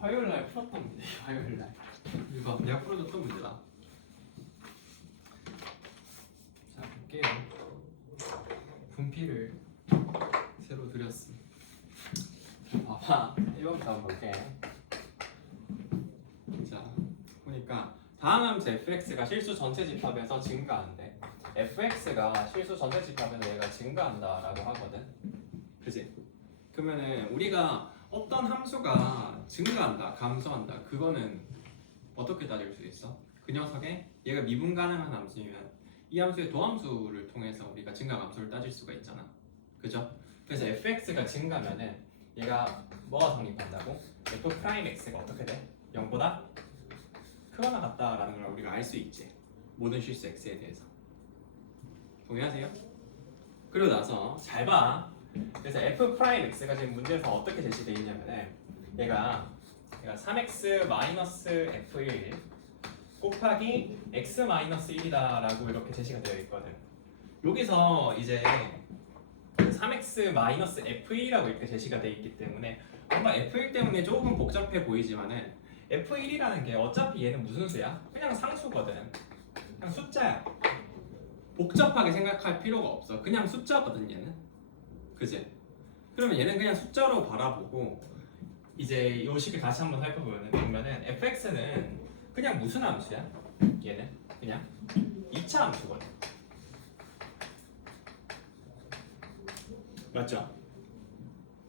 화요일날 풀었던 문제. 화요일날 이거 내가 풀어줬던 문제다. 자 볼게요. 분필을 새로 드렸습니다. 봐봐 1번부터 한번 볼게. 자 보니까 다음 함수 fx가 실수 전체 집합에서 증가한대. fx가 실수 전체 집합에서 얘가 증가한다라고 하거든. 그지? 그러면은 우리가 어떤 함수가 증가한다, 감소한다, 그거는 어떻게 따질 수 있어? 그 녀석의 얘가 미분 가능한 함수이면 이 함수의 도함수를 통해서 우리가 증가 감소를 따질 수가 있잖아. 그죠? 그래서 fx가 증가면은 얘가 뭐가 성립한다고? f'x가 어떻게 돼? 0보다 크거나 같다라는 걸 우리가 알 수 있지. 모든 실수 x에 대해서. 동의하세요? 그리고 나서 잘 봐. 그래서 f'x가 지금 문제에서 어떻게 제시되어 있냐면은 얘가 3x-f1 곱하기 x-1이다라고 이렇게 제시가 되어 있거든. 여기서 이제 3x-f1이라고 이렇게 제시가 되어 있기 때문에 뭔가 f1 때문에 조금 복잡해 보이지만은 f1이라는 게 어차피 얘는 무슨 수야? 그냥 상수거든. 그냥 숫자야. 복잡하게 생각할 필요가 없어. 그냥 숫자거든 얘는. 그지? 그러면 얘는 그냥 숫자로 바라보고 이제 이 식을 다시 한번 살펴보면은 fx는 그냥 무슨 함수야? 얘는 그냥 2차 함수거든. 맞죠?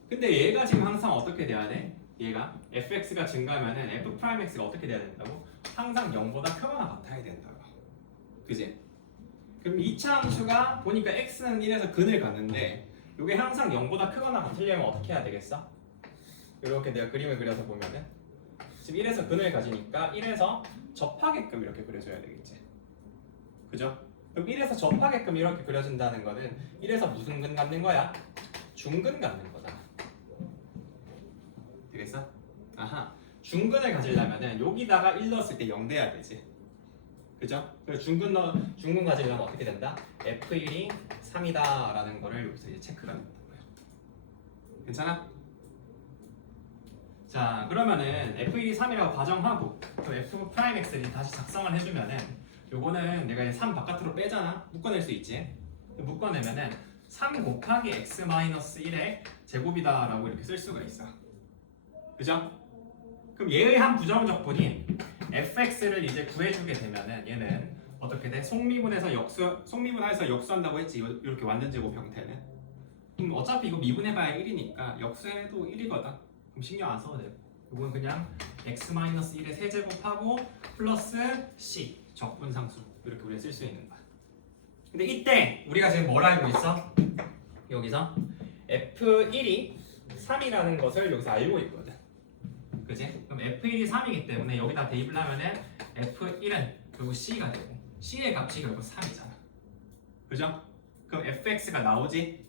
근데 얘가 지금 항상 어떻게 돼야 돼? 얘가 fx가 증가하면은 f'x가 어떻게 돼야 된다고? 항상 0보다 크거나 같아야 된다고. 그지? 그럼 2차 함수가 보니까 x는 1에서 근을 갔는데 이게 항상 0보다 크거나 같으려면 어떻게 해야 되겠어? 이렇게 내가 그림을 그려서 보면은 지금 1에서 근을 가지니까 1에서 접하게끔 이렇게 그려줘야 되겠지. 그죠? 그럼 1에서 접하게끔 이렇게 그려준다는 거는 1에서 무슨 근 갖는 거야? 중근 갖는 거잖아. 되겠어? 아하. 중근을 가지려면은 여기다가 1 넣었을 때 0 돼야 되지. 그죠? 그래서 중근 가지려면 어떻게 된다? f1이 3이다라는 거를 여기서 이제 체크가 된다고요. 괜찮아? 자 그러면은 f1이 3이라고 가정하고 또 f'x를 다시 작성을 해주면은 요거는 내가 이제 3 바깥으로 빼잖아. 묶어낼 수 있지. 묶어내면은 3 곱하기 x-1의 제곱이다라고 이렇게 쓸 수가 있어. 그죠? 그럼 얘의 한 부정적분이 fx를 이제 구해주게 되면은 얘는 어떻게 돼? 속미분해서 역수한다고 했지. 이렇게 완전제곱 형태는. 그럼 어차피 이거 미분해봐야 1이니까 역수해도 1이거든. 그럼 신경 안 써도 되고. 이건 그냥 x-1의 세제곱하고 플러스 c 적분상수 이렇게 우리가 쓸 수 있는 거야. 근데 이때 우리가 지금 뭘 알고 있어? 여기서 f1이 3이라는 것을 여기서 알고 있거든. 그지? 그럼 f1이 3이기 때문에 여기다 대입을 하면은 f1은 결국 c가 되고 c의 값이 결국 3이잖아. 그죠? 그럼 fx가 나오지?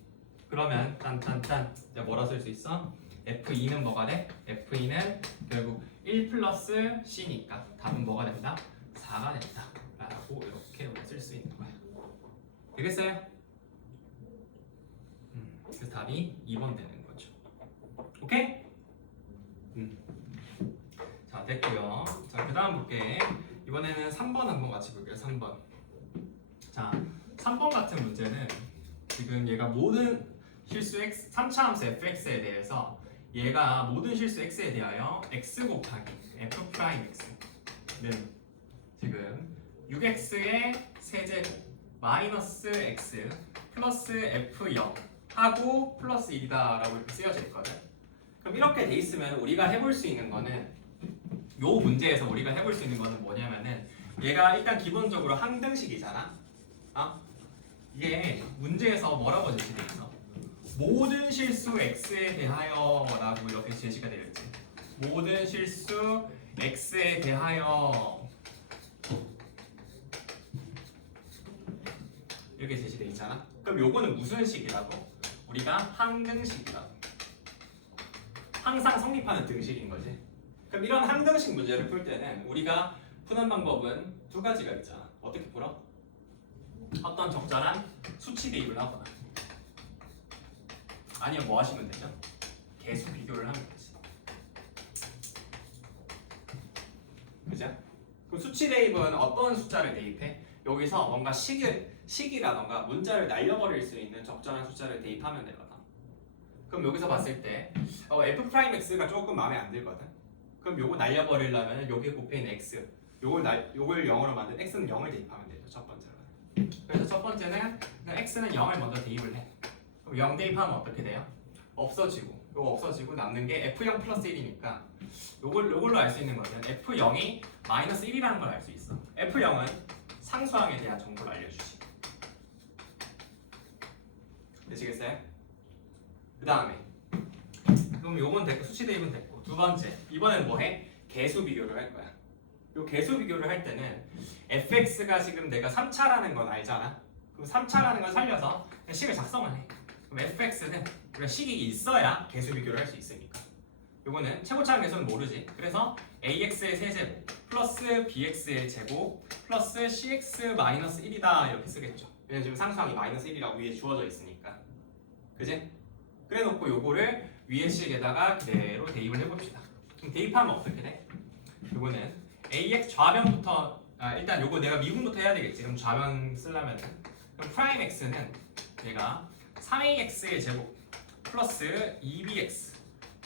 그러면 딴딴딴 이제 뭐라 쓸 수 있어? f2는 뭐가 돼? f2는 결국 1 플러스 c니까 답은 뭐가 된다? 4가 된다 라고 이렇게 우리가 쓸 수 있는 거야. 되겠어요? 그래서 답이 2번 되는 거죠. 오케이? 자 됐고요. 자 그 다음 볼게. 이번에는 3번 한번 같이 볼게요. 3번. 자 3번 같은 문제는 지금 얘가 모든 실수 x 3차 함수 fx에 대해서 얘가 모든 실수 x에 대하여 x 곱하기 f'x는 지금 6x의 세제곱 마이너스 x 플러스 f0 하고 플러스 1이다 라고 이렇게 쓰여져 있거든. 그럼 이렇게 돼 있으면 우리가 해볼 수 있는 거는 요 문제에서 우리가 해볼 수 있는 거는 뭐냐면은 얘가 일단 기본적으로 항등식이잖아. 이게 문제에서 뭐라고 제시돼 있어? 모든 실수 x에 대하여 라고 이렇게 제시가 되어 있지. 모든 실수 x에 대하여 이렇게 제시되어 있잖아. 그럼 요거는 무슨 식이라고? 우리가 항등식이라고. 항상 성립하는 등식인 거지. 그럼 이런 항등식 문제를 풀 때는 우리가 푸는 방법은 두 가지가 있잖아. 어떻게 풀어? 어떤 적절한 수치 대입을 하거나 아니면 뭐 하시면 되죠? 개수 비교를 하면 되지. 그럼 수치 대입은 어떤 숫자를 대입해? 여기서 뭔가 식이라던가 문자를 날려버릴 수 있는 적절한 숫자를 대입하면 되거든. 그럼 여기서 봤을 때 f'(x가) 조금 마음에 안 들거든. 그럼 요거 날려버리려면 여기 곱해 있는 x 요걸 0으로 만든 x는 0을 대입하면 되죠. 첫 번째로는. 그래서 첫 번째는 x는 0을 먼저 대입을 해. 그럼 0 대입하면 어떻게 돼요? 없어지고 요거 없어지고 남는 게 f0 플러스 1이니까 요걸로 알 수 있는 거는 f0이 마이너스 1이라는 걸 알 수 있어. f0은 상수항에 대한 정보를 알려주지. 되시겠어요? 그 다음에 그럼 요건 됐고 수치 대입은 됐고 두 번째 이번엔 뭐 해? 개수 비교를 할 거야. 요 개수 비교를 할 때는 fx가 지금 내가 3차라는 건 알잖아. 그럼 3차라는 걸 살려서 그냥 식을 작성을 해. 그럼 fx는 우리가 식이 있어야 개수 비교를 할 수 있으니까. 요거는 최고차항 개수는 모르지. 그래서 ax의 세제곱 플러스 bx의 제곱 플러스 cx 마이너스 1이다 이렇게 쓰겠죠. 왜냐면 지금 상수항이 마이너스 1이라고 위에 주어져 있으니까. 그지? 그래 놓고 요거를 위에 식에다가 그대로 대입을 해봅시다. 그럼 대입하면 어떻게 돼? 요거는 ax 좌변부터 일단 요거 내가 미분부터 해야 되겠지. 그럼 좌변 쓰려면은 그럼 프라임 x는 내가 3ax의 제곱 플러스 2bx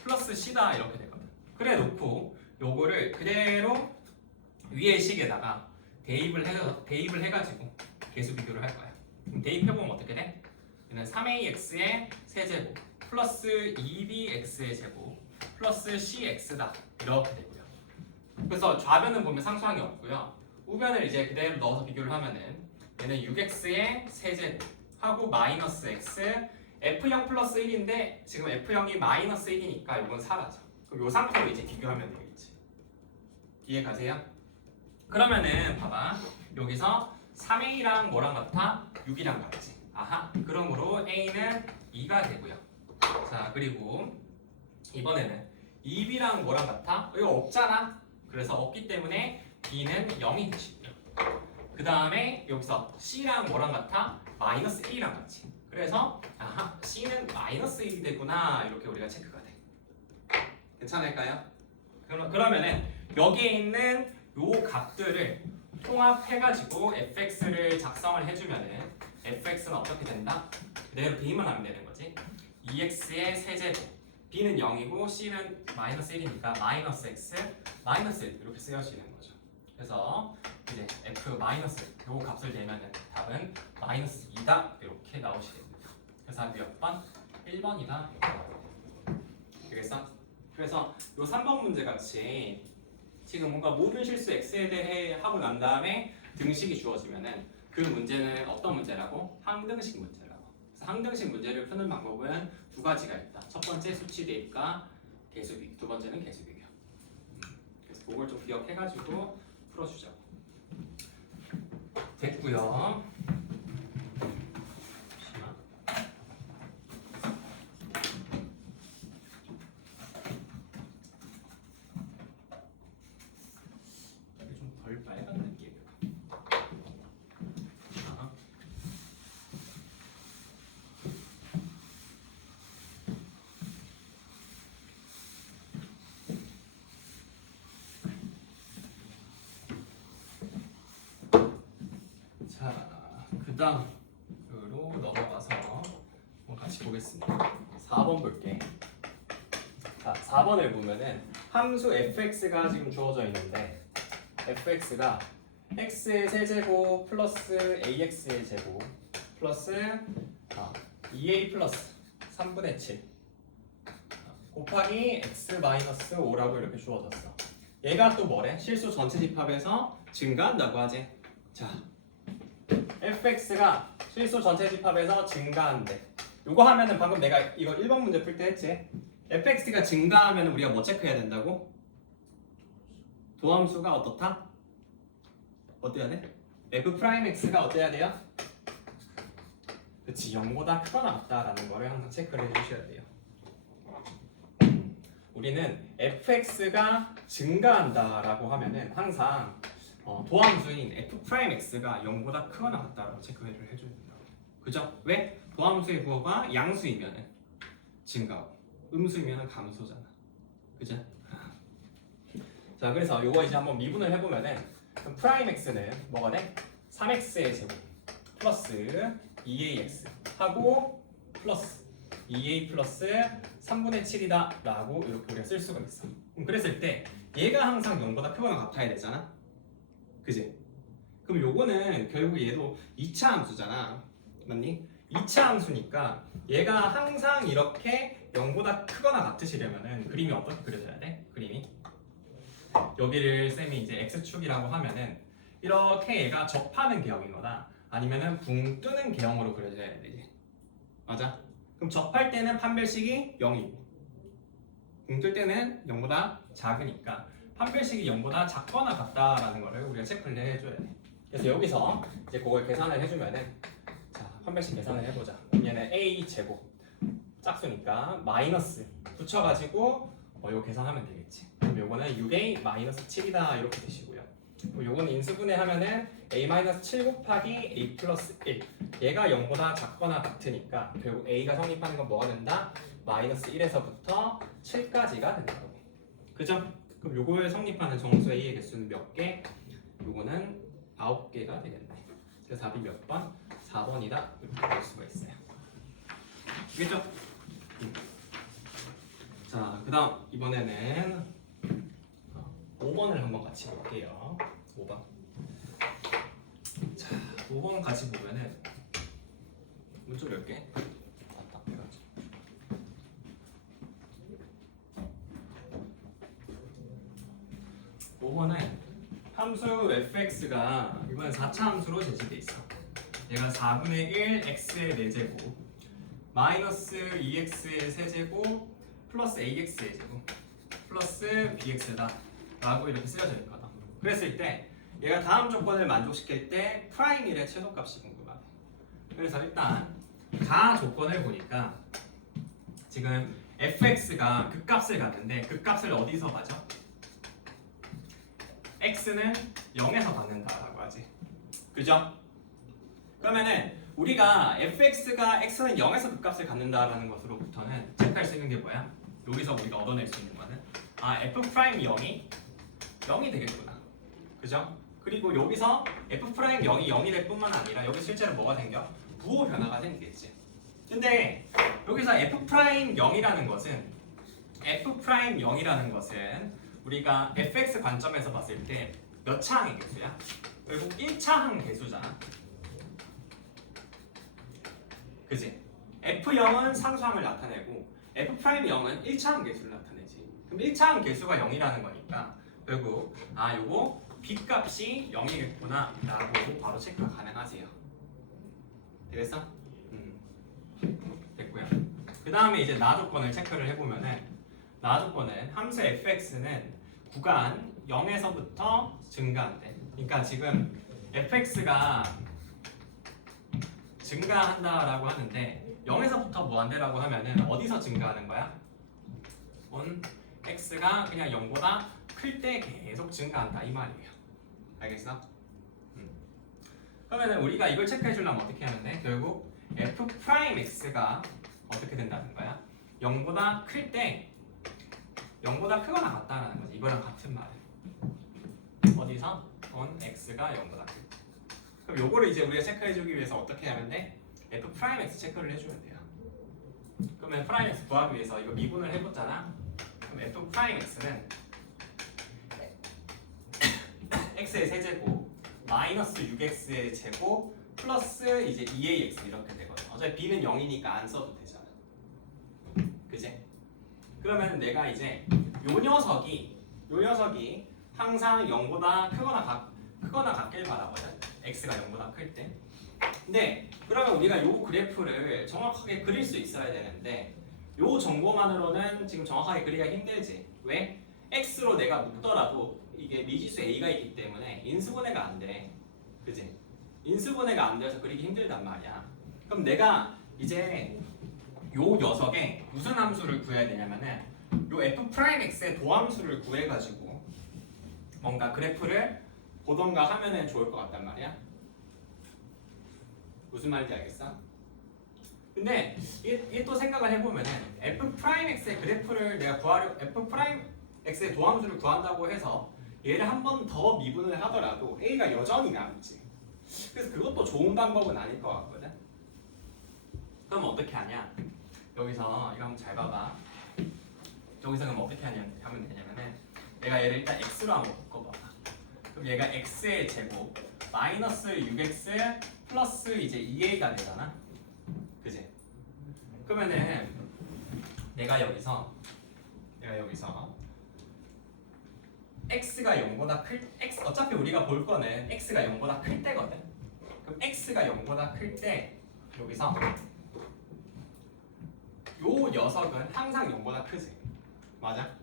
플러스 c다 이렇게 되거든. 그래 놓고 요거를 그대로 위에 식에다가 대입을 해가지고 개수 비교를 할 거야. 그럼 대입해보면 어떻게 돼? 얘는 3ax의 세제곱 플러스 2bx의 제곱 플러스 cx다 이렇게 되고요. 그래서 좌변은 보면 상수항이 없고요. 우변을 이제 그대로 넣어서 비교를 하면은 얘는 6x의 세제곱 하고 마이너스 x f0 플러스 1인데 지금 f0이 마이너스 1이니까 이건 사라져. 그럼 이 상태로 이제 비교하면 되겠지. 이해 가세요? 그러면은 봐봐 여기서 3a랑 뭐랑 같아? 6이랑 같지. 아하. 그러므로 a는 2가 되고요. 자 그리고 이번에는 2b랑 뭐랑 같아? 이거 없잖아. 그래서 없기 때문에 b는 0이 되시고요. 그 다음에 여기서 c랑 뭐랑 같아? 마이너스 1이랑 같이. 그래서 아하 c는 마이너스 1이 되구나 이렇게 우리가 체크가 돼. 괜찮을까요? 그러면은 여기에 있는 요 값들을 통합해가지고 fx를 작성을 해주면은 fx는 어떻게 된다? 그대로 대입만 하면 되는 거지. 2x의 세제곱 b는 0이고 c는 마이너스 1이니까 마이너스 x 마이너스 1 이렇게 쓰여지는 거죠. 그래서 이제 f 마이너스 요 값을 내면은 답은 마이너스 2다 이렇게 나오시게 됩니다. 그래서 몇 번? 1번이다. 되겠어? 그래서 요 3번 문제 같이 지금 뭔가 모든 실수 x에 대해 하고 난 다음에 등식이 주어지면은 그 문제는 어떤 문제라고? 항등식 문제라고. 그래서 항등식 문제를 푸는 방법은 두 가지가 있다. 첫 번째 수치 대입과 개수 비교, 두 번째는 개수 비교. 그래서 그걸 좀 기억해가지고 풀어주자고. 됐고요. 좀 덜 빨간 느낌이야. 자, 그 다음으로 넘어가서 한번 같이 보겠습니다. 4번 볼게. 자, 4번을 보면은 함수 fx가 지금 주어져 있는데 fx가 x의 세제곱 플러스 ax의 제곱 플러스 2a 플러스 3분의 7 곱하기 x 마이너스 5라고 이렇게 주어졌어. 얘가 또 뭐래? 실수 전체 집합에서 증가한다고 하지. 자, fx가 실수 전체 집합에서 증가한대. 요거 하면은 방금 내가 이거 1번 문제 풀 때 했지. fx가 증가하면 우리가 뭐 체크해야 된다고? 도함수가 어떻다? 어때야 돼? f'x가 어때야 돼요? 그치, 0보다 크거나 같다라는 거를 항상 체크를 해주셔야 돼요. 우리는 fx가 증가한다라고 하면은 항상 도함수인 f'x가 0보다 크거나 같다라고 체크를 해줘야 된다고. 그죠? 왜? 도함수의 부호가 양수이면은 증가하고 음수이면은 감소잖아. 그죠? 자, 그래서 요거 이제 한번 미분을 해보면은 그럼 프라임 x는 뭐가 돼? 3x의 제곱 플러스 2ax 하고 플러스 2a 플러스 3분의 7이다 라고 이렇게 우리가 쓸 수가 있어. 그럼 그랬을 때 얘가 항상 0보다 크거나 같아야 되잖아. 그지? 그럼 요거는 결국 얘도 2차 함수잖아. 맞니? 2차 함수니까 얘가 항상 이렇게 0보다 크거나 같으시려면은 그림이 어떻게 그려져야 돼? 그림이 여기를 쌤이 이제 x축이라고 하면은 이렇게 얘가 접하는 개형이거나 아니면은 붕 뜨는 개형으로 그려져야 되지. 맞아? 그럼 접할 때는 판별식이 0이고 붕 뜰 때는 0보다 작으니까 판별식이 0보다 작거나 같다라는 거를 우리가 체크를 해줘야 돼. 그래서 여기서 이제 그걸 계산을 해주면은 자 판별식 계산을 해보자. 얘는 a 제곱 짝수니까 마이너스 붙여가지고 이거 계산하면 되겠지. 그럼 요거는 6a 마이너스 7이다 이렇게 되시고요. 그럼 요거는 인수분해 하면은 a 마이너스 7 곱하기 a 플러스 1 얘가 0보다 작거나 같으니까 결국 a가 성립하는 건 뭐가 된다? 마이너스 1에서부터 7까지가 된다고. 그죠? 그럼 요거에 성립하는 정수 a의 개수는 몇 개? 요거는 9개가 되겠네. 그래서 답이 몇 번? 4번이다 이렇게 볼 수가 있어요. 알겠죠? 자, 그 다음 이번에는 5번을 한번 같이 볼게요. 5번. 자, 5번 같이 보면은 문쪽 몇 개? 딱 해가지고. 5번은 함수 fx가 이번엔 4차 함수로 제시돼 있어. 얘가 4분의 1 x의 4제곱 마이너스 2x의 세제곱 플러스 ax의 제곱 플러스 bx다 라고 이렇게 쓰여져 있거든. 그랬을 때 얘가 다음 조건을 만족시킬 때 프라임일의 최소값이 궁금하네. 그래서 일단 가 조건을 보니까 지금 fx가 극값을 갖는데 극값을 어디서 가져? x는 0에서 받는다라고 하지. 그죠? 그러면은 우리가 fx가 x는 0에서 극값을 갖는다라는 것으로부터는 체크할 수 있는 게 뭐야? 여기서 우리가 얻어낼 수 있는 거는 f 프라임 0이 되겠구나. 그죠? 그리고 여기서 f 프라임 0이 될 뿐만 아니라 여기 실제로 뭐가 생겨? 부호 변화가 생기겠지. 근데 여기서 f 프라임 0이라는 것은 우리가 fx 관점에서 봤을 때 몇 차항의 개수야? 결국 1차항 개수잖아. 그지? f0은 상수항을 나타내고 f'0은 1차항 개수를 나타내지. 그럼 1차항 개수가 0이라는 거니까 결국 요거 b값이 0이겠구나 라고 바로 체크가 가능하세요. 되겠어? 됐고요. 그 다음에 이제 나 조건을 체크를 해보면은 나 조건은 함수 fx는 구간 0에서부터 증가한대. 그러니까 지금 fx가 증가한다라고 하는데 0에서부터 뭐 한대라고 하면은 어디서 증가하는 거야? x가 그냥 0보다 클 때 계속 증가한다 이 말이에요. 알겠어? 그러면은 우리가 이걸 체크해 주려면 어떻게 하면 돼? 결국 f'x가 어떻게 된다는 거야? 0보다 클 때 0보다 크거나 같다라는 거지. 이거랑 같은 말은 어디서? x가 0보다 클 때. 그럼 요거를 이제 우리가 체크해주기 위해서 어떻게 하면 돼? f'x 체크를 해주면 돼요. 그러면 프라임 x 구하기 위해서 이거 미분을 해봤잖아. 그럼 f'x는 x의 세제곱 마이너스 6x의 제곱 플러스 이제 2ax 이렇게 되거든. 어차피 b는 0이니까 안 써도 되잖아. 그지? 그러면 내가 이제 요 녀석이 항상 0보다 크거나 같길 바라거든. x가 0보다 클 때. 근데 그러면 우리가 요 그래프를 정확하게 그릴 수 있어야 되는데 요 정보만으로는 지금 정확하게 그리기가 힘들지. 왜? x로 내가 묶더라도 이게 미지수 a가 있기 때문에 인수분해가 안 돼. 그지? 인수분해가 안 돼서 그리기 힘들단 말이야. 그럼 내가 이제 요 녀석에 무슨 함수를 구해야 되냐면은 요 f'x의 도함수를 구해가지고 뭔가 그래프를 보던가 하면은 좋을 것 같단 말이야. 무슨 말인지 알겠어? 근데 이게 또 생각을 해보면은 f'x의 그래프를 내가 f'x의 도함수를 구한다고 해서 얘를 한 번 더 미분을 하더라도 a가 여전히 남지. 그래서 그것도 좋은 방법은 아닐 것 같거든. 그럼 어떻게 하냐? 여기서 이거 한번 잘 봐봐. 여기서 그럼 어떻게 하면 되냐면은 내가 얘를 일단 x로 한번 바꿔봐봐. 그럼 얘가 x의 제곱 마이너스 6x 플러스 이제 2a가 되잖아. 그지? 그러면은 내가 여기서 x가 0보다 클 x 어차피 우리가 볼 거는 x가 0보다 클 때거든. 그럼 x가 0보다 클 때 여기서 요 녀석은 항상 0보다 크지. 맞아? 요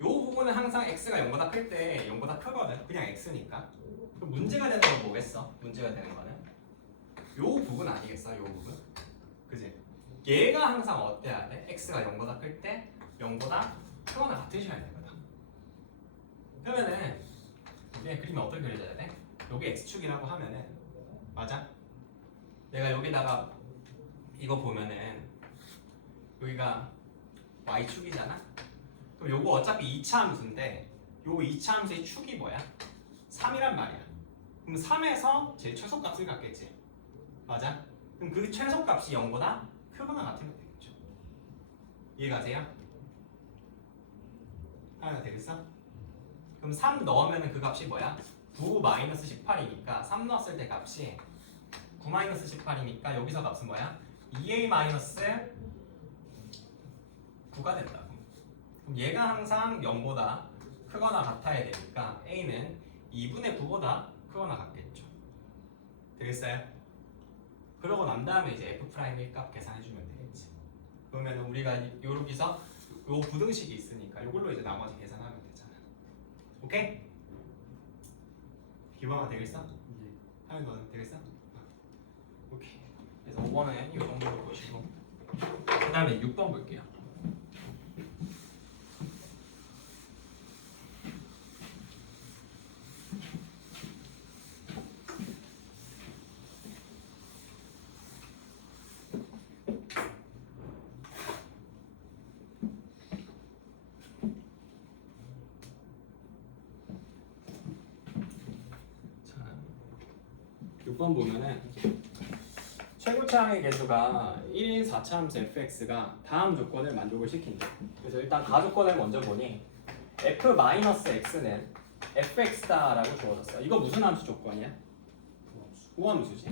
부분은 항상 x가 0보다 클 때 0보다 크거든. 그냥 x니까. 그럼 문제가 되는 건 뭐겠어? 문제가 되는 거는 요 부분 아니겠어? 요 부분. 그지? 얘가 항상 어때야 돼? x가 0보다 클 때 0보다 크거나 같으셔야 되거든. 그러면은 우리의 그림이 어떻게 그려져야 돼? 여기 x축이라고 하면은 맞아? 내가 여기다가 이거 보면은 여기가 y축이잖아? 그럼 요거 어차피 2차 함수인데 요 2차 함수의 축이 뭐야? 3이란 말이야. 그럼 3에서 제일 최소값을 갖겠지. 맞아? 그럼 그 최소값이 0보다 크거나 같으면 되겠죠. 이해가세요? 하나 되겠어? 그럼 3 넣으면 그 값이 뭐야? 9 마이너스 18이니까 3 넣었을 때 값이 9 마이너스 18이니까 여기서 값은 뭐야? 2a 마이너스 9가 된다고. 그럼 얘가 항상 0보다 크거나 같아야 되니까 a는 2분의 9보다 크거나 같겠죠. 되겠어요? 그러고 난 다음에 이제 f'1 값 계산해주면 되겠지. 그러면 우리가 여기서 요 부등식이 있으니까 이걸로 이제 나머지 계산하면 되잖아. 오케이? 기방아 되겠어? 네. 하연 너는 되겠어? 오케이. 그래서 5번은 이 정도로 보시고 그 다음에 6번 볼게요. 자, 6번 보면은 최고차항의 개수가 1인 4차 함수 fx가 다음 조건을 만족을 시킨다. 그래서 일단 가조건을 먼저 보니 f-x는 fx다라고 주어졌어. 이거 무슨 함수 조건이야? 우함수지.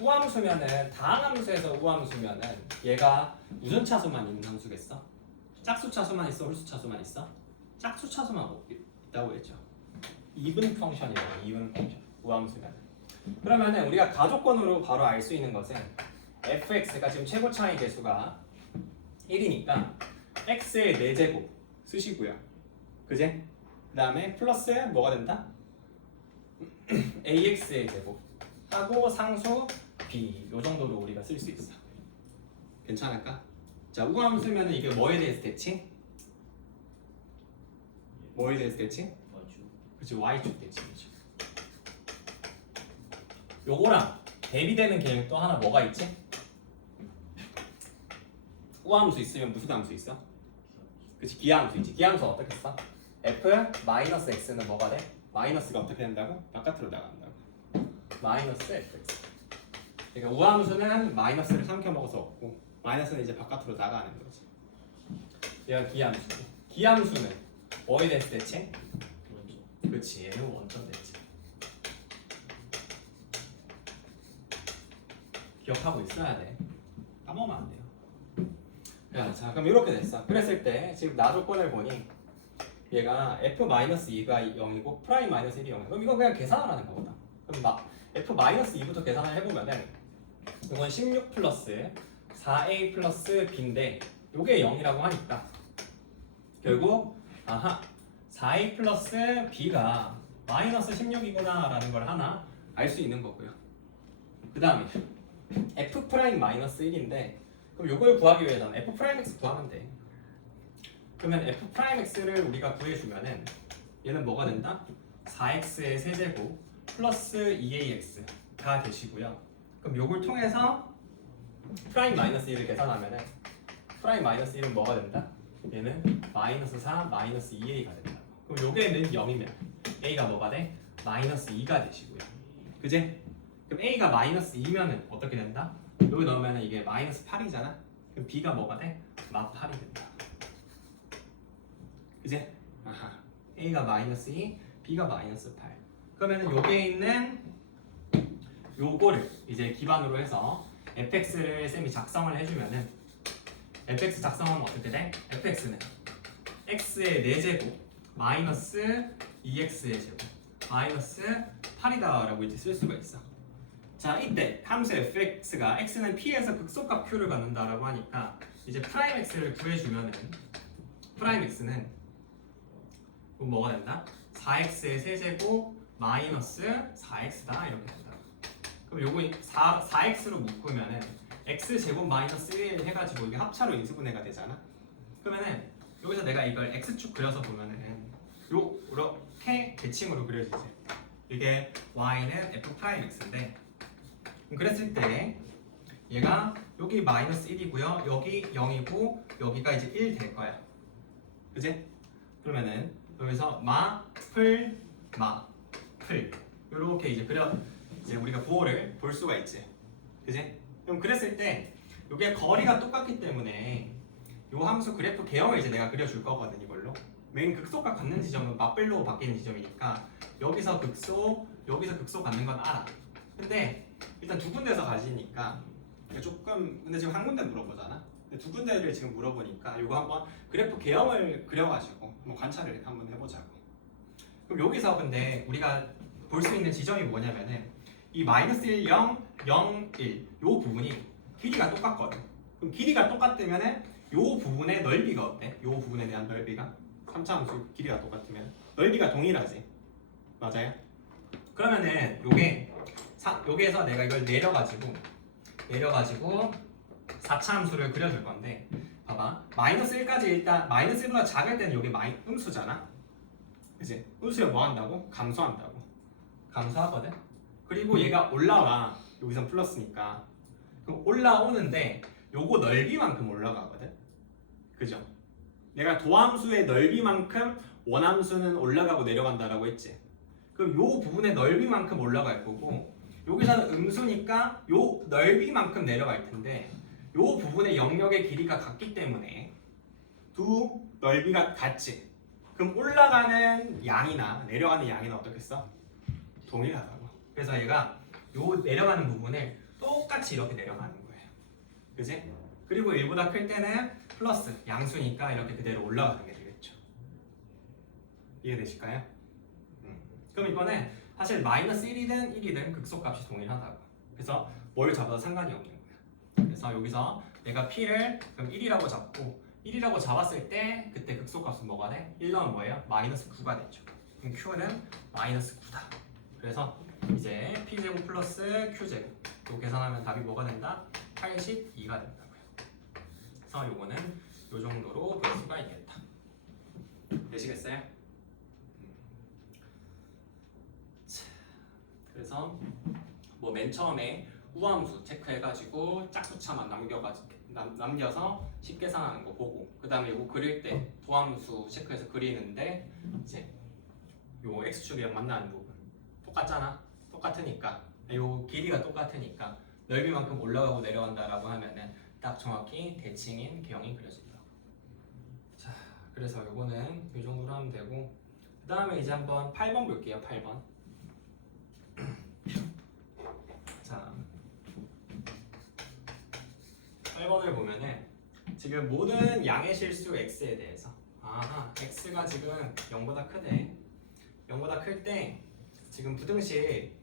우함수면은 다항함수에서 우함수면은 얘가 무슨 차수만 있는 함수겠어? 짝수 차수만 있어? 홀수 차수만 있어? 짝수 차수만 있다고 했죠. 이분 펑션이라고. 이분 펑션. 우함수면. 그러면은 우리가 가조건으로 바로 알 수 있는 것은 fx가 지금 최고차항의 개수가 1이니까 x의 4제곱 쓰시고요. 그제? 그 다음에 플러스 뭐가 된다? ax의 제곱 하고 상수 b 요 정도로 우리가 쓸 수 있어. 괜찮을까? 자, 우함수면은 이게 뭐에 대해서 대칭? 뭐에 대해서 대칭? 그렇지, y축 대칭이죠. 요거랑 대비되는 개념 또 하나 뭐가 있지? 우함수 있으면 무슨 함수 있어? 그치, 기하함수 있지. 기하함수 어떻게 써? f-x는 뭐가 돼? 마이너스가 어떻게 된다고? 바깥으로 나간다고. 마이너스 fx. 그러니까 우함수는 마이너스를 삼켜 먹어서 없고 마이너스는 이제 바깥으로 나가는 거지. 얘가 기하함수지. 기하함수는 뭐에 대해서 대칭? 그렇지, 얘는 원점 대칭. 기억하고 있어야 돼. 까먹으면 안 돼요. 야, 자, 그럼 이렇게 됐어. 그랬을 때 지금 나 조건을 보니 얘가 f-2가 0이고 프라임 마이너스 1이 0이야. 그럼 이거 그냥 계산을 하는 거거든. 그럼 f-2부터 계산을 해보면은 이건 16 플러스 4a 플러스 b인데 요게 0이라고 하니까 결국 4a 플러스 b가 마이너스 16이구나 라는 걸 하나 알 수 있는 거고요. 그 다음에 f'-1인데 그럼 요걸 구하기 위해서는 f'(x) 구하면 돼. 그러면 f'(x를) 우리가 구해주면은 얘는 뭐가 된다? 4x의 세제곱 플러스 2ax가 되시고요. 그럼 요걸 통해서 프라임-1을 계산하면은 프라임-1은 뭐가 된다? 얘는 마이너스 4 마이너스 2a가 된다. 그럼 그럼 요게는 0이면 a가 뭐가 돼? 마이너스 2가 되시고요. 그지? 그럼 a가 마이너스 2면은 어떻게 된다? 여기 넣으면 이게 마이너스 8이잖아. 그럼 b가 뭐가 돼? 마 8이 된다. 그지? 아하. a가 마이너스 2, b가 마이너스 8. 그러면은 여기에 있는 요거를 이제 기반으로 해서 fx를 쌤이 작성을 해주면은 fx 작성하면 어떻게 돼? fx는 x의 4제곱 마이너스 2x의 제곱 마이너스 8이다 라고 이제 쓸 수가 있어. 자, 이때 함수 fx가 x는 p에서 극소값 q를 갖는다라고 하니까 이제 프라임 x를 구해주면은 프라임 x는 뭐가 된다? 4x의 세제곱 마이너스 4x다 이렇게 된다. 그럼 요거 4x로 묶으면은 x제곱 마이너스 1 해가지고 이게 합차로 인수분해가 되잖아. 그러면은 여기서 내가 이걸 x축 그려서 보면은 요렇게 대칭으로 그려지지. 이게 y는 f 프라임 x인데 그랬을 때 얘가 여기 마이너스 1이고요. 여기 0이고 여기가 이제 1 될 거야. 그지? 그러면은 여기서 풀 이렇게 이제 이제 우리가 부호를 볼 수가 있지. 그지? 그럼 그랬을 때 이게 거리가 똑같기 때문에 이 함수 그래프 개형을 이제 내가 그려줄 거거든. 이걸로 메인 극소값 갖는 지점은 맞불로 바뀌는 지점이니까 여기서 극소 여기서 극소 갖는 건 알아. 근데 일단 두 군데서 가지니까 조금 근데 지금 한 군데 물어보잖아. 두 군데를 지금 물어보니까 이거 한번 그래프 개형을 그려가지고 한번 관찰을 한번 해보자고. 그럼 여기서 근데 우리가 볼 수 있는 지점이 뭐냐면은 이 마이너스 1, 0, 0, 1 요 부분이 길이가 똑같거든. 그럼 길이가 똑같으면은 요 부분의 넓이가 어때? 요 부분에 대한 넓이가 3차 함수 길이가 똑같으면 넓이가 동일하지. 맞아요? 그러면은 여기에서 내가 이걸 내려가지고 4차 함수를 그려줄 건데 봐봐. 마이너스 1까지 일단 마이너스 1보다 작을 때는 여기 음수잖아. 그치? 음수에 뭐 한다고? 감소한다고. 감소하거든? 그리고 얘가 올라와. 여기선 플러스니까. 그럼 올라오는데 요거 넓이만큼 올라가거든? 그죠? 내가 도함수의 넓이만큼 원함수는 올라가고 내려간다라고 했지. 그럼 요 부분의 넓이만큼 올라갈 거고 여기서는 음수니까 요 넓이만큼 내려갈 텐데 요 부분의 영역의 길이가 같기 때문에 두 넓이가 같지. 그럼 올라가는 양이나 내려가는 양이나 어떻겠어? 동일하다고. 그래서 얘가 요 내려가는 부분을 똑같이 이렇게 내려가는 거예요. 그지? 그리고 1보다 클 때는 플러스 양수니까 이렇게 그대로 올라가는 게 되겠죠. 이해되실까요? 그럼 이거는 사실 마이너스 1이든 극소값이 동일하다고. 그래서 뭘 잡아도 상관이 없는 거야. 그래서 여기서 내가 p를 그럼 1이라고 잡고 1이라고 잡았을 때 그때 극소값은 뭐가 돼? 1 넣으면 뭐예요? 마이너스 9가 되죠. 그럼 q는 마이너스 9다. 그래서 이제 p제곱 플러스 q제곱 또 계산하면 답이 뭐가 된다? 82가 된다고요. 그래서 요거는 요 정도로 볼 수가 있겠다. 되시겠어요? 그래서 뭐 맨 처음에 우함수 체크해가지고 짝수차만 남겨서 쉽게 계산하는 거 보고 그 다음에 이거 그릴 때 도함수 체크해서 그리는데 이제 요 x축이랑 만나는 부분 똑같잖아. 똑같으니까 요 길이가 똑같으니까 넓이만큼 올라가고 내려간다라고 하면은 딱 정확히 대칭인 개형이 그려진다. 자, 그래서 요거는 이 정도로 하면 되고 그 다음에 이제 한번 8번 볼게요. 8번. 자, 8번을 보면은 지금 모든 양의 실수 x에 대해서 x가 지금 0보다 크대. 0보다 클 때 지금 부등식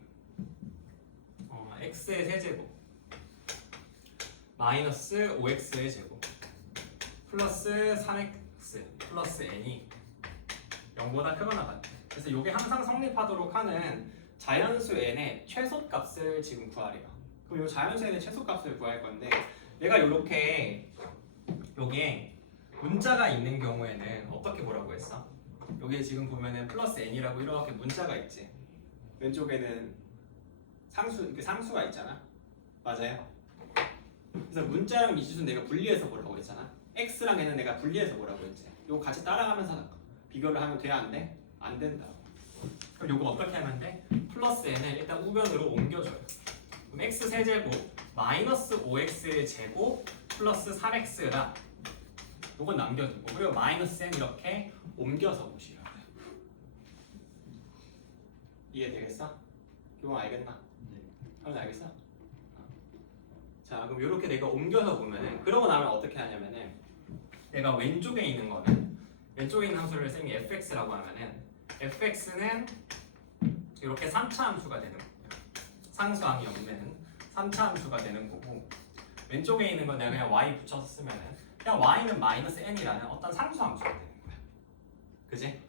x의 세제곱 마이너스 5x의 제곱 플러스 3x 플러스 n이 0보다 크거나 같대. 그래서 이게 항상 성립하도록 하는 자연수 n의 최소값을 지금 구하래요. 그럼 이 자연수 n의 최소값을 구할 건데 내가 이렇게 여기에 문자가 있는 경우에는 어떻게 보라고 했어? 여기 지금 보면은 플러스 n이라고 이렇게 문자가 있지. 왼쪽에는 상수가 있잖아. 맞아요? 그래서 문자랑 미지수는 내가 분리해서 보라고 했잖아. x랑 n은 내가 분리해서 보라고 했지. 이거 같이 따라가면서 비교를 하면 돼야 안 돼? 안 된다고. 그럼 요거 어떻게 하면 돼? 플러스 n을 일단 우변으로 옮겨줘요. 그럼 x 세제곱 마이너스 5x 제곱 플러스 3x라 요건 남겨두고 그리고 마이너스 n 이렇게 옮겨서 보시면 돼요. 이해되겠어? 이거 알겠나? 네. 알겠어? 자 그럼 이렇게 내가 옮겨서 보면은 그러고 나면 어떻게 하냐면은 내가 왼쪽에 있는 거는 왼쪽에 있는 함수를 쌤이 fx라고 하면은 fx는 이렇게 3차 함수가 되는 거고요. 상수함이 없는 3차 함수가 되는 거고 왼쪽에 있는 건 내가 그냥 y 붙여서 쓰면은 그냥 y는 마이너스 n이라는 어떤 상수 함수가 되는 거야. 그지?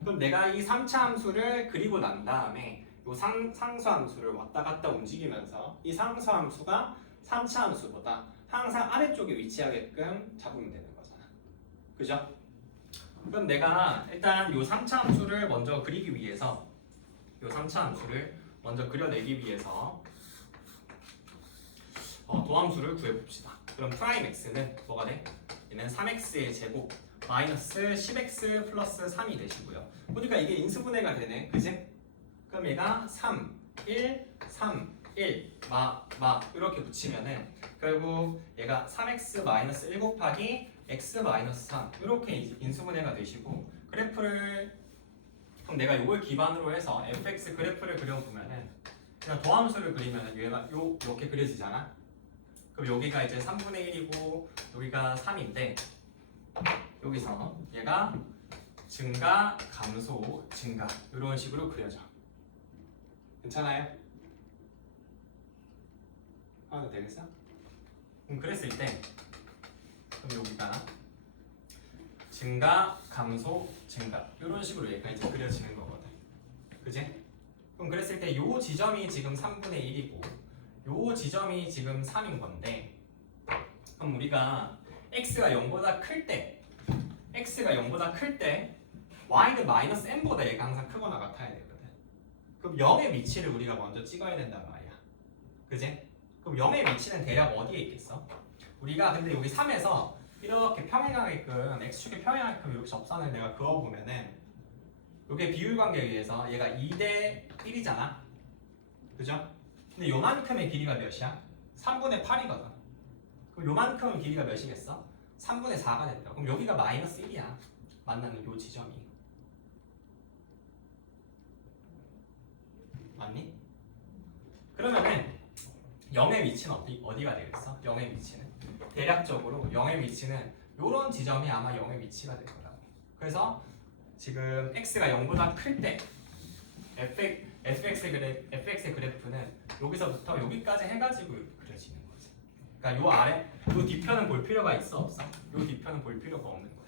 그럼 내가 이 3차 함수를 그리고 난 다음에 이 상수 함수를 왔다 갔다 움직이면서 이 상수 함수가 3차 함수보다 항상 아래쪽에 위치하게끔 잡으면 되는 거잖아. 그죠? 그럼 내가 일단 이 3차 함수를 먼저 그리기 위해서 이 3차 함수를 먼저 그려내기 위해서 도함수를 구해봅시다. 그럼 프라임 x는 뭐가 돼? 얘는 3x의 제곱 마이너스 10x 플러스 3이 되시고요. 보니까 이게 인수분해가 되네. 그지? 그럼 얘가 3, 1, 3, 1, 이렇게 붙이면은 결국 얘가 3x 마이너스 1 곱하기 x 마이너스 3 이렇게 인수분해가 되시고 그래프를 그럼 내가 이걸 기반으로 해서 fx 그래프를 그려보면은 그냥 도함수를 그리면은 얘가 이렇게 그려지잖아. 그럼 여기가 이제 3분의 1이고 여기가 3인데 여기서 얘가 증가, 감소, 증가 이런 식으로 그려져. 괜찮아요? 하면 되겠어? 그럼 그랬을 때 그럼 여기가 증가, 감소, 증가 이런 식으로 얘가 이제 그려지는 거거든. 그지? 그럼 그랬을 때 요 지점이 지금 3분의 1이고 요 지점이 지금 3인 건데 그럼 우리가 x가 0보다 클 때 y는 마이너스 n보다 얘가 항상 크거나 같아야 되거든. 그럼 0의 위치를 우리가 먼저 찍어야 된단 말이야. 그지? 그럼 0의 위치는 대략 어디에 있겠어? 우리가 근데 여기 3에서 이렇게 평행하게끔 x축에 평행하게끔 이렇게 접선을 내가 그어보면은 이게 비율관계에 의해서 얘가 2대 1이잖아. 그죠? 근데 요만큼의 길이가 몇이야? 3분의 8이거든. 그럼 요만큼의 길이가 몇이겠어? 3분의 4가 된다. 그럼 여기가 마이너스 1이야. 만나는 요 지점이. 맞니? 그러면은 0의 위치는 어디가 되겠어? 0의 위치는? 대략적으로 0의 위치는 요런 지점이 아마 0의 위치가 될 거라고. 그래서 지금 x가 0보다 클 때 fx의 그래프는 여기서부터 여기까지 해가지고 이렇게 그려지는 거지. 그러니까 요 아래, 요 뒤편은 볼 필요가 있어 없어? 요 뒤편은 볼 필요가 없는 거야.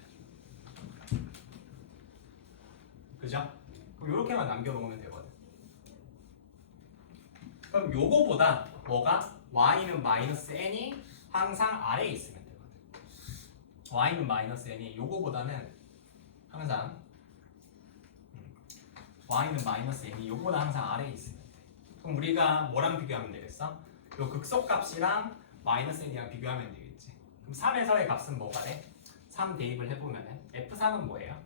그죠? 그럼 요렇게만 남겨놓으면 되거든. 그럼 요거보다 뭐가? y는 마이너스 n이 항상 아래에 있으면 되거든. y는 마이너스 n이 요거보다는 항상 y는 마이너스 n이 요거보다 항상 아래에 있으면 돼. 그럼 우리가 뭐랑 비교하면 되겠어? 요 극소값이랑 마이너스 n이랑 비교하면 되겠지. 그럼 3에서의 값은 뭐가 돼? 3 대입을 해보면은 f3은 뭐예요?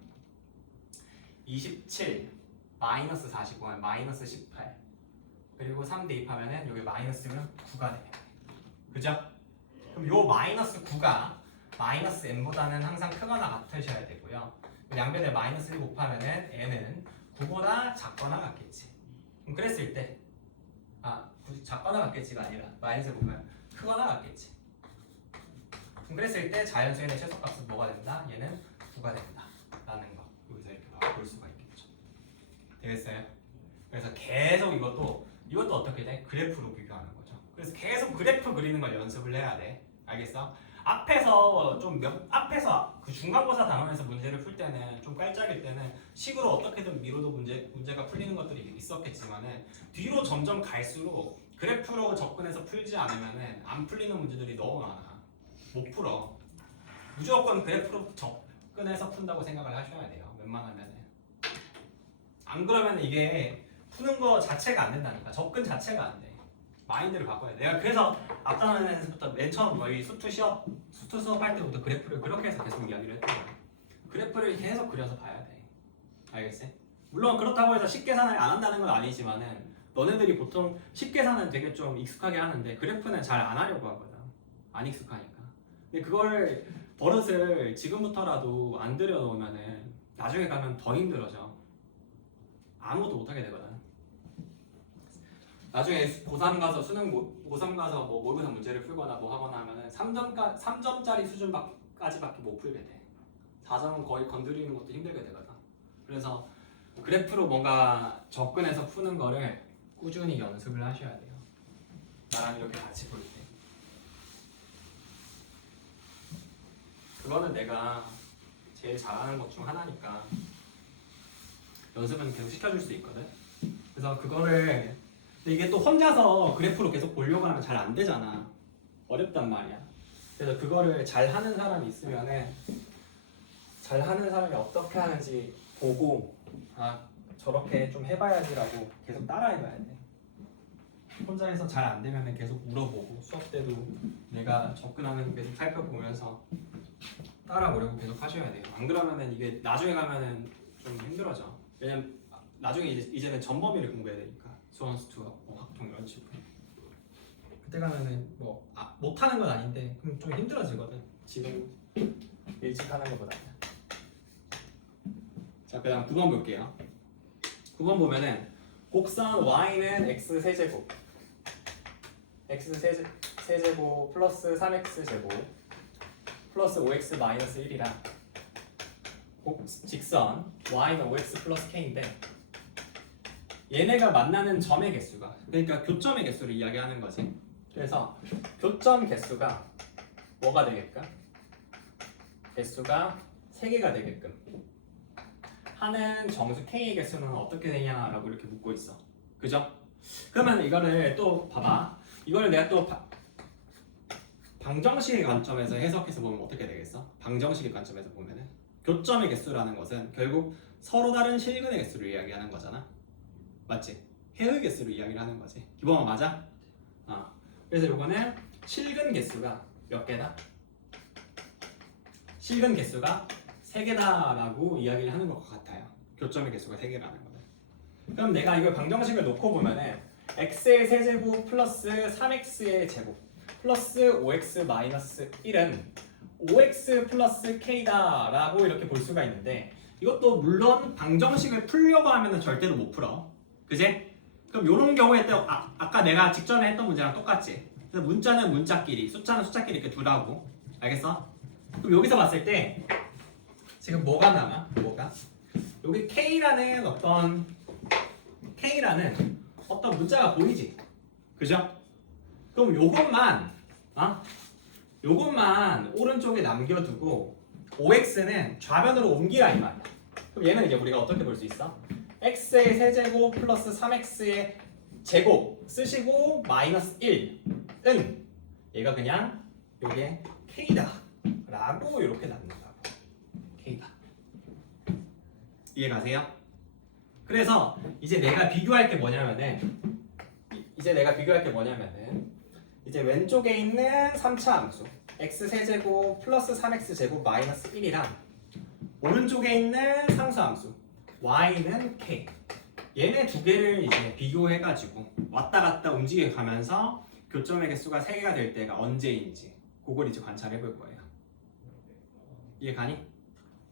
27 마이너스 45는 마이너스 18 그리고 3 대입하면은 여기 마이너스면 9가 되네. 그죠? 그럼 요 마이너스 9가 마이너스 n보다는 항상 크거나 같으셔야 되고요. 양변에 마이너스 1 곱하면은 n은 9보다 작거나 같겠지. 그럼 그랬을 때 작거나 같겠지가 아니라 마이너스 보면 크거나 같겠지. 그럼 그랬을 때 자연수의 최소값은 뭐가 된다? 얘는 9가 된다 라는 거 여기서 이렇게 볼 수가 있겠죠. 되겠어요? 그래서 계속 이것도 어떻게 돼? 그래프로 비교하는 거죠. 그래서 계속 그래프 그리는 걸 연습을 해야 돼. 알겠어? 앞에서 그 중간고사 단원에서 문제를 풀 때는 좀 깔짝일 때는 식으로 어떻게든 미뤄도 문제가 풀리는 것들이 있었겠지만은 뒤로 점점 갈수록 그래프로 접근해서 풀지 않으면은 안 풀리는 문제들이 너무 많아. 못 풀어. 무조건 그래프로 접근해서 푼다고 생각을 하셔야 돼요. 웬만하면은. 안 그러면 이게 푸는 거 자체가 안 된다니까. 접근 자체가 안 돼. 마인드를 바꿔야 돼. 내가 그래서 앞단원에서부터 맨 처음 수투 수업할 때부터 그래프를 그렇게 해서 계속 이야기를 했거든. 그래프를 계속 그려서 봐야 돼. 알겠어요? 물론 그렇다고 해서 식계산을 안 한다는 건 아니지만은 너네들이 보통 식계산은 되게 좀 익숙하게 하는데 그래프는 잘 안 하려고 하거든. 안 익숙하니까. 근데 그걸 버릇을 지금부터라도 안 들여놓으면은 나중에 가면 더 힘들어져. 아무것도 못하게 되거든. 나중에 고3 가서 고3 가서 뭐 모의고사 문제를 풀거나 뭐 하거나 하면은 3점짜리 수준까지밖에 못 풀게 돼. 4점은 거의 건드리는 것도 힘들게 되거든. 그래서 그래프로 뭔가 접근해서 푸는 거를 꾸준히 연습을 하셔야 돼요. 나랑 이렇게 같이 볼 때. 그거는 내가 제일 잘하는 것 중 하나니까 연습은 계속 시켜줄 수 있거든. 그래서 그거를 근데 이게 또 혼자서 그래프로 계속 보려고 하면 잘 안 되잖아. 어렵단 말이야. 그래서 그거를 잘 하는 사람이 있으면은 잘 하는 사람이 어떻게 하는지 보고 아 저렇게 좀 해봐야지라고 계속 따라해봐야 돼. 혼자 해서 잘 안 되면은 계속 물어보고 수업 때도 내가 접근하는 거 계속 살펴보면서 따라오려고 계속 하셔야 돼요. 안 그러면은 이게 나중에 가면은 좀 힘들어져. 왜냐면 나중에 이제는 전범위를 공부해야 되니까 수원수투, 학통 이런 식으로. 그때 가면은 뭐 못하는 건 아닌데 그럼 좀 힘들어지거든. 지금 일찍 하는 것보다. 자, 그다음 9번 볼게요. 9번 보면은 곡선 y는 x 세제곱 x 세제곱 플러스 3x 제곱 플러스 5x 마이너스 1이랑 직선 y는 5x 플러스 k인데 얘네가 만나는 점의 개수가 그러니까 교점의 개수를 이야기하는 거지. 그래서 교점 개수가 뭐가 되게끔? 개수가 3개가 되게끔 하는 정수 k의 개수는 어떻게 되냐라고 이렇게 묻고 있어. 그죠? 그러면 이거를 또 봐봐. 이거를 내가 또 방정식의 관점에서 해석해서 보면 어떻게 되겠어? 방정식의 관점에서 보면은 교점의 개수라는 것은 결국 서로 다른 실근의 개수를 이야기하는 거잖아. 맞지? 해의 개수를 이야기를 하는 거지. 기본은 맞아? 그래서 요거는 실근 개수가 몇 개다? 실근 개수가 3개다라고 이야기를 하는 것 같아요. 교점의 개수가 3개라는 거는. 그럼 내가 이걸 방정식을 놓고 보면은 x의 세제곱 플러스 3x의 제곱 플러스 5x 마이너스 1은 5x 플러스 k다라고 이렇게 볼 수가 있는데 이것도 물론 방정식을 풀려고 하면 절대로 못 풀어. 그지? 그럼 이런 경우에 또 아까 내가 직전에 했던 문제랑 똑같지? 그래서 문자는 문자끼리, 숫자는 숫자끼리 이렇게 두라고. 알겠어? 그럼 여기서 봤을 때 지금 뭐가 남아? 뭐가? 여기 K라는 어떤 문자가 보이지? 그죠? 그럼 요것만 오른쪽에 남겨두고 5x는 좌변으로 옮기라 이 말이야. 그럼 얘는 이제 우리가 어떻게 볼 수 있어? x의 세제곱 플러스 3x의 제곱 쓰시고 마이너스 1은 얘가 그냥 요게 k다 라고 이렇게 남는다고. k다. 이해가세요? 그래서 이제 내가 비교할 게 뭐냐면은 이제 왼쪽에 있는 3차 함수 x 세제곱 플러스 3x 제곱 마이너스 1이랑 오른쪽에 있는 상수 함수 y는 k 얘네 두 개를 이제 비교해가지고 왔다 갔다 움직여 가면서 교점의 개수가 3개가 될 때가 언제인지 그걸 이제 관찰해 볼 거예요. 이해 가니?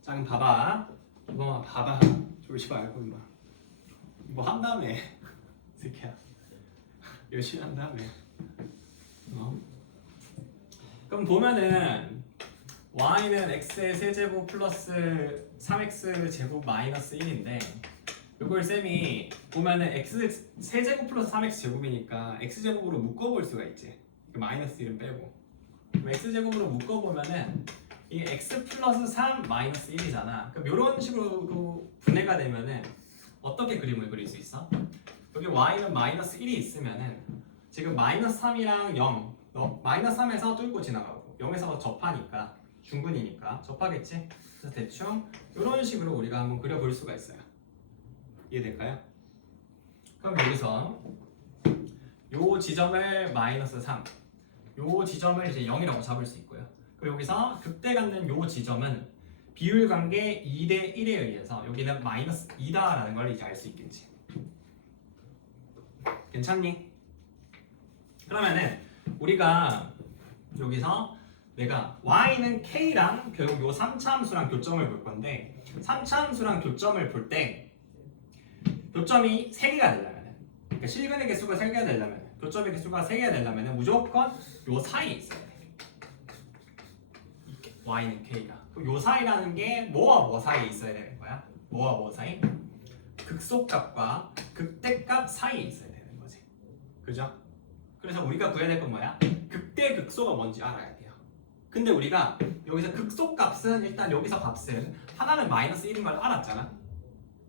자 그럼 봐봐. 이거 봐봐. 졸지 말고 임마. 뭐 한다며 새끼야. 열심히 한다며. 그럼 보면은 y는 x의 세제곱 플러스 3x 제곱 마이너스 1인데 이걸 쌤이 보면은 x 세제곱 플러스 3x 제곱이니까 x 제곱으로 묶어볼 수가 있지. 마이너스 1은 빼고 그럼 x 제곱으로 묶어보면은 이게 x 플러스 3 마이너스 1이잖아. 그럼 이런 식으로 분해가 되면은 어떻게 그림을 그릴 수 있어? 여기 y는 마이너스 1이 있으면은 지금 마이너스 3이랑 0 마이너스 3에서 뚫고 지나가고 0에서 접하니까 중근이니까 접하겠지? 그래서 대충 이런 식으로 우리가 한번 그려볼 수가 있어요. 이해될까요? 그럼 여기서 요 지점을 마이너스 3 요 지점을 이제 0이라고 잡을 수 있고요. 그리고 여기서 극대 갖는 요 지점은 비율 관계 2대 1에 의해서 여기는 마이너스 2다라는 걸 이제 알 수 있겠지. 괜찮니? 그러면은 우리가 여기서 내가 y는 k랑 결국 요 3차 함수랑 교점을 볼 건데 3차 함수랑 교점을 볼 때 교점이 3개가 되려면은 그러니까 실근의 개수가 3개가 되려면 교점의 개수가 3개가 되려면은 무조건 요 사이에 있어야 돼. y는 k가. 그럼 요 사이라는 게 뭐와 뭐 사이에 있어야 되는 거야? 뭐와 뭐 사이? 극소값과 극대값 사이에 있어야 되는 거지. 그죠? 그래서 우리가 구해야 될 건 뭐야? 극대 극소가 뭔지 알아야 돼요. 근데 우리가 여기서 극소값은 일단 여기서 값은 하나는 마이너스 1인 걸 알았잖아.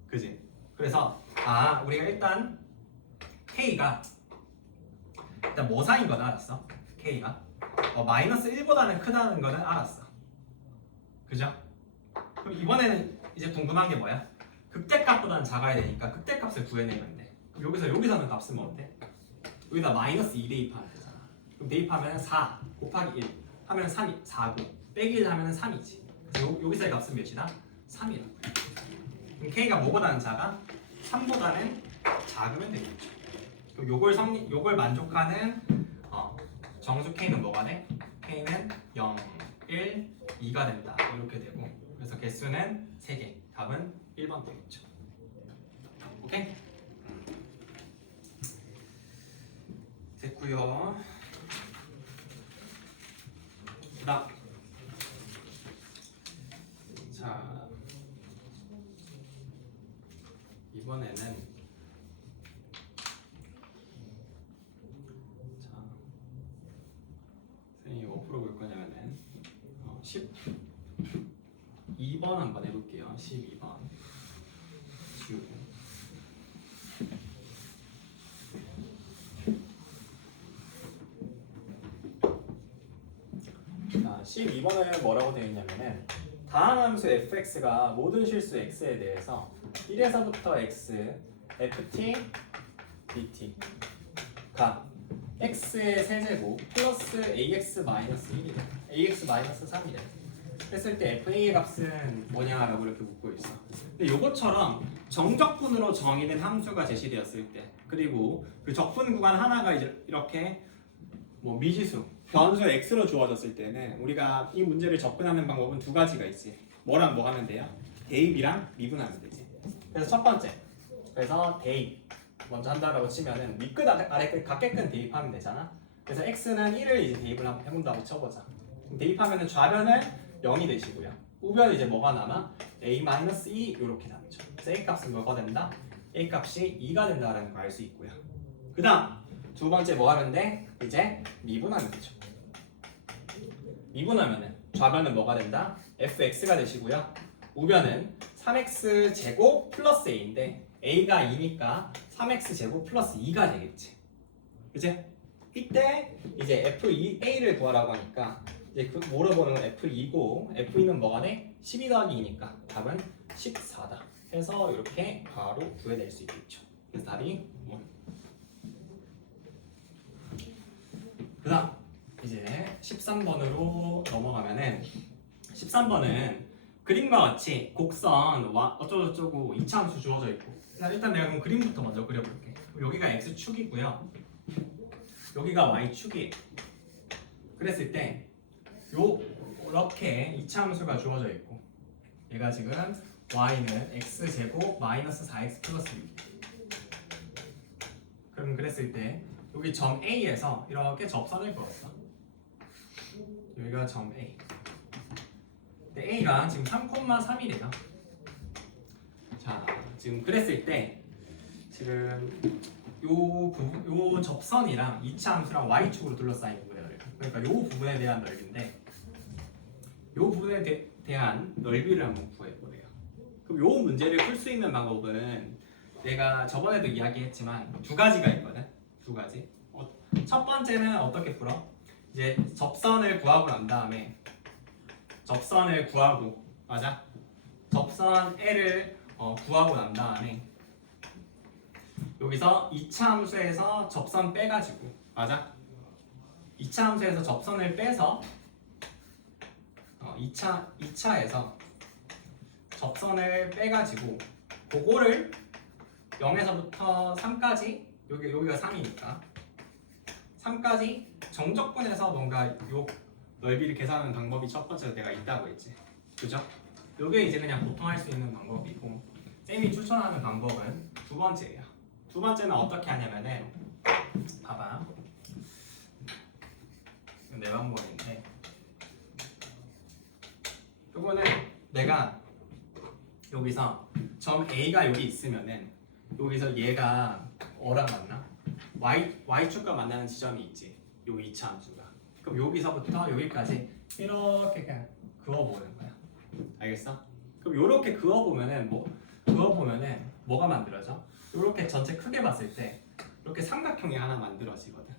그지? 그래서 우리가 일단 k가 일단 뭐 사이인 건 알았어. k가 마이너스 1보다는 크다는 거는 알았어. 그죠? 그럼 이번에는 이제 궁금한 게 뭐야? 극대값보다는 작아야 되니까 극대값을 구해내면 돼. 그럼 여기서는 값은 뭔데? 여기다 마이너스 2 대입하면 되잖아. 그럼 대입하면 4 곱하기 1 하면 3이 4고 빼기 1 하면 3이지. 그래서 여기서의 값은 몇이다? 3이라고. 그럼 k가 뭐보다는 작아? 3보다는 작으면 되겠죠. 그럼 요걸 만족하는 정수 k는 뭐가 돼? k는 0, 1, 2가 된다. 이렇게 되고 그래서 개수는 3개. 답은 1번 되겠죠. 오케이? 됐고요. 그다음 자 이번에는 선생님이 뭐 풀어볼 거냐면은 12번 한번 해볼게요. 12번 지우고 자 12번은 뭐라고 되어 있냐면은 다음 함수 fx가 모든 실수 x에 대해서 1에서부터 x, ft, dt가 x의 세제곱 플러스 ax 마이너스 1이래. ax 마이너스 3이래. 했을 때 fa의 값은 뭐냐라고 이렇게 묻고 있어. 근데 이것처럼 정적분으로 정의된 함수가 제시되었을 때 그리고 그 적분 구간 하나가 이제 이렇게 뭐 미지수 변수 x로 주어졌을 때는 우리가 이 문제를 접근하는 방법은 두 가지가 있지. 뭐랑 뭐 하면 돼요? 대입이랑 미분하면 되지. 그래서 첫 번째, 그래서 대입 먼저 한다라고 치면은 밑끝 아래 끝 각개끈 대입하면 되잖아. 그래서 x는 1을 이제 대입을 한번 해본다고 쳐보자. 대입하면은 좌변은 0이 되시고요. 우변 이제 뭐가 남아? a-2 이렇게 남죠. 그래서 a 값은 뭐가 된다? a 값이 2가 된다라는 걸 알 수 있고요. 그다음 두 번째 뭐 하면 돼? 이제 미분하면 되죠. 미분하면은 좌변은 뭐가 된다? fx가 되시고요. 우변은 3x 제곱 플러스 a인데 a가 2니까 3x 제곱 플러스 2가 되겠지. 그치? 이때 이제 f2a를 구하라고 하니까 이제 그 물어보는 건 f2고 f2는 뭐가 돼? 12 더하기 2니까 답은 14다. 해서 이렇게 바로 구해낼 수 있겠죠. 그래서 답이 1. 그 다음 이제 13번으로 넘어가면은 13번은 그림과 같이 곡선 어쩌고저쩌고 2차 함수 주어져 있고 일단 내가 그럼 그림부터 먼저 그려볼게. 여기가 x축이고요. 여기가 y축이에요. 그랬을 때 이렇게 2차 함수가 주어져 있고 얘가 지금 y는 x제곱 마이너스 4x 플러스 6. 그럼 그랬을 때 여기 점 A에서 이렇게 접선을 그었어. 여기가 점 A. 근데 A가 지금 3,3이래요. 자, 지금 그랬을 때 지금 요 접선이랑 2차 함수랑 y축으로 둘러싸인 부분의 넓이. 그러니까 요 부분에 대한 넓이인데 요 부분에 대한 넓이를 한번 구해보래요. 그럼 요 문제를 풀 수 있는 방법은 내가 저번에도 이야기했지만 두 가지가 있거든. 두 가지. 첫 번째는 어떻게 풀어? 이제 접선을 구하고 난 다음에 접선을 구하고 맞아? 접선 L을 구하고 난 다음에 여기서 2차 함수에서 접선 빼가지고 맞아? 2차 함수에서 접선을 빼서 2차에서 접선을 빼가지고 그거를 0에서부터 3까지 여기가 3이니까 3까지 정적분해서 뭔가 요 넓이를 계산하는 방법이 첫 번째로 내가 있다고 했지. 그죠? 요게 이제 그냥 보통 할 수 있는 방법이고 쌤이 추천하는 방법은 두 번째예요. 두 번째는 어떻게 하냐면은 봐봐. 내 방법인데 요거는 내가 여기서 점 A가 여기 있으면은 여기서 얘가 어랑 만나? Y축과 만나는 지점이 있지. 요 2차 함수가. 그럼 여기서부터 여기까지 이렇게 그냥 그어보는 거야. 알겠어? 그럼 요렇게 그어보면은 뭐가 만들어져? 요렇게 전체 크게 봤을 때 이렇게 삼각형이 하나 만들어지거든.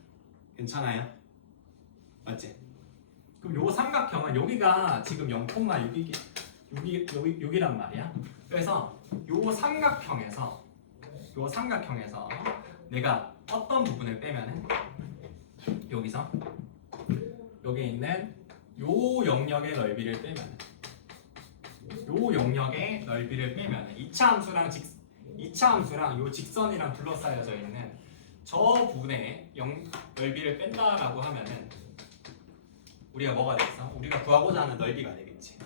괜찮아요? 맞지? 그럼 요 삼각형은 여기가 지금 0,6이란 말이야. 그래서 요 삼각형에서 내가 어떤 부분을 빼면은 여기서 여기 있는 요 영역의 넓이를 빼면은 2차 함수랑 요 직선이랑 둘러싸여져 있는 저 부분의 넓이를 뺀다라고 하면은 우리가 뭐가 되겠어? 우리가 구하고자 하는 넓이가 되겠지.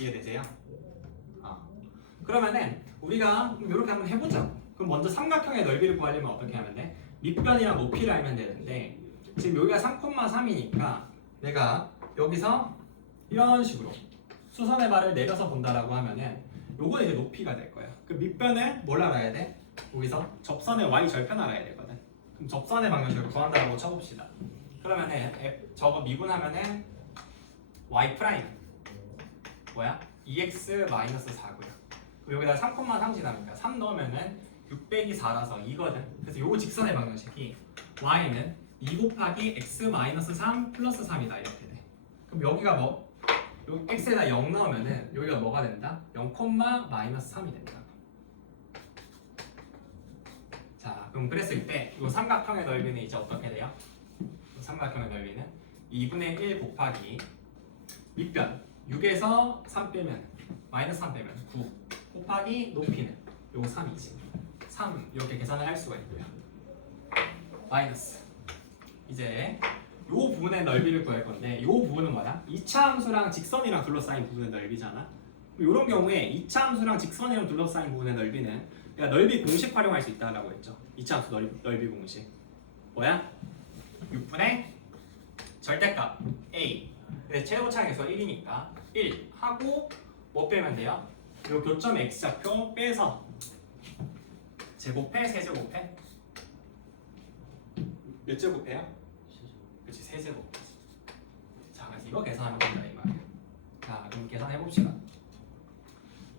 이해되세요? 그러면은 우리가 이렇게 한번 해보자. 그럼 먼저 삼각형의 넓이를 구하려면 어떻게 하면 돼? 밑변이랑 높이를 알면 되는데 지금 여기가 3,3이니까 내가 여기서 이런 식으로 수선의 발을 내려서 본다라고 하면은 요거는 이제 높이가 될 거야. 그 밑변을 뭘 알아야 돼? 여기서 접선의 y 절편 알아야 되거든. 그럼 접선의 방정식을 구한다라고 쳐봅시다. 그러면은 저거 미분하면은 y 프라임 뭐야? 2x-4고요. 여기다 3,3 지나니까 3 넣으면은 6 빼기 4라서 2거든. 그래서 요 직선의 방정식이 y는 2 곱하기 x-3 플러스 3이다 이렇게 돼. 그럼 여기가 뭐? 요 x에다 0 넣으면은 여기가 뭐가 된다? 0,-3이 된다. 자, 그럼 그랬을 때 요 삼각형의 넓이는 이제 어떻게 돼요? 삼각형의 넓이는 2분의 1 곱하기 밑변 6에서 3 빼면 마이너스 3 빼면 9 곱하기 높이는 요거 3이지. 3 이렇게 계산을 할 수가 있고요. 마이너스 이제 요 부분의 넓이를 구할 건데 요 부분은 뭐야? 2차 함수랑 직선이랑 둘러싸인 부분의 넓이잖아. 이런 경우에 2차 함수랑 직선이랑 둘러싸인 부분의 넓이는 내가 넓이 공식 활용할 수 있다라고 했죠. 2차 함수 넓이 공식 뭐야? 6분의 절대값 A 최고차항 계수가 1이니까 1 하고 뭐 빼면 돼요? 이 교점 x좌표 빼서 제곱해? 세제곱해? 몇 제곱해요? 그렇지, 세제곱. 자, 그래서 이거 계산하면 된다 이 말이야. 자, 그럼 계산해 봅시다.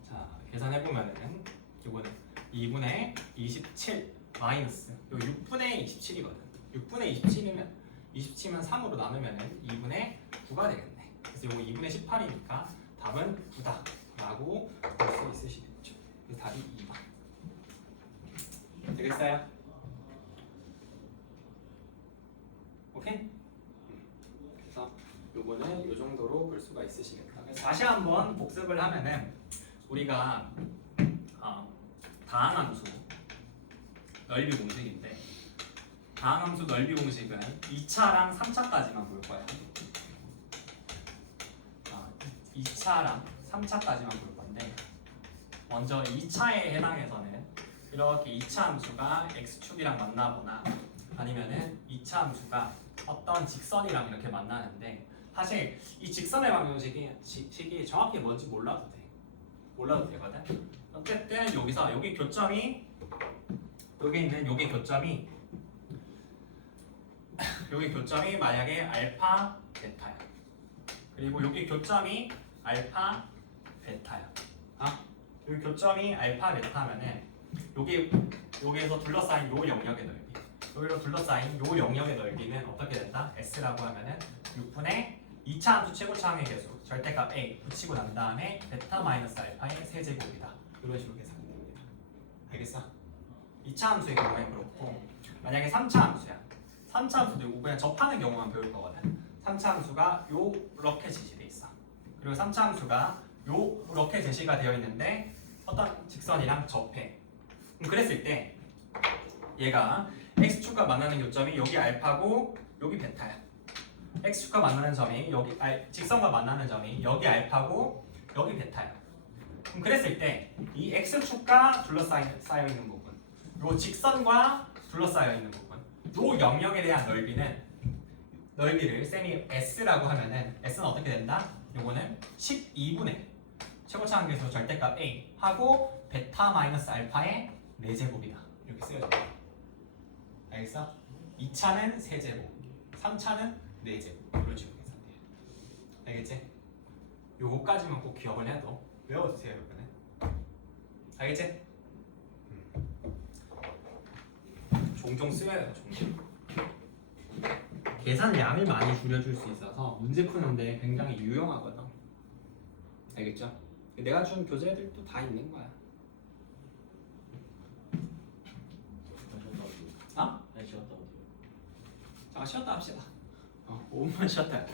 자, 계산해 보면은 이거는 2분의 27 마이너스 요 6분의 27이거든. 6분의 27이면 27면 3으로 나누면은 2분의 9가 되겠네. 그래서 요거 2분의 18이니까 답은 9다 라고 볼 수 있으시겠죠. 그래서 답이 2번 되겠어요? 오케이? 그래서 요거는 요 정도로 볼 수가 있으시겠다. 그래서 다시 한번 복습을 하면은 우리가 다항함수 넓이 공식인데 다항함수 넓이 공식은 2차랑 3차까지만 볼 거야. 2차랑 3차까지만 볼 건데 먼저 2차에 해당해서는 이렇게 2차 함수가 x축이랑 만나거나 아니면은 2차 함수가 어떤 직선이랑 이렇게 만나는데 사실 이 직선의 방정식이 정확히 뭔지 몰라도 되거든. 어쨌든 여기서 여기 교점이 여기 있는 여기 교점이 만약에 알파 베타야. 그리고 여기 교점이 알파 베타야. 여기 교점이 알파 베타면은 여기에서 둘러싸인 요 영역의 넓이. 여기로 둘러싸인 요 영역의 넓이는 어떻게 된다? S라고 하면은 6분의 2차 함수 최고차항의 개수 절대값 A 붙이고 난 다음에 베타 마이너스 알파의 세제곱이다. 이런 식으로 계산이 됩니다. 알겠어? 2차 함수의 경우에 그렇고 만약에 3차 함수야. 3차 함수도 이거 그냥 접하는 경우만 배울 거거든. 3차 함수가 요렇게 지시돼 있어. 그리고 3차 함수가 요렇게 제시가 되어 있는데 어떤 직선이랑 접해. 그랬을 때 얘가 x축과 만나는 요점이 여기 알파고 여기 베타야. x축과 만나는 점이 여기 직선과 만나는 점이 여기 알파고 여기 베타야. 그럼 그랬을 때 이 x축과 둘러싸여 있는 부분, 요 직선과 둘러싸여 있는 부분, 요 영역에 대한 넓이를 쌤이 s라고 하면은 s는 어떻게 된다? 요거는 12분의 최고차 관계수 절대값 a 하고 베타 마이너스 알파의 4제곱이다. 이렇게 쓰여져. 알겠어? 2차는 3제곱, 3차는 4제곱 이런 식으로 계산돼요. 알겠지? 요거까지만 꼭 기억을 해도 외워주세요, 여러분은. 알겠지? 종종 쓰여야 돼요, 종종. 계산량을 많이 줄여줄 수 있어서 문제 푸는데 굉장히 유용하거든. 알겠죠? 내가 준 교재들도 다 있는 거야. 아? 날 쉬었다 어디요? 잠깐 쉬었다 합시다. 5분만 쉬었다 할게.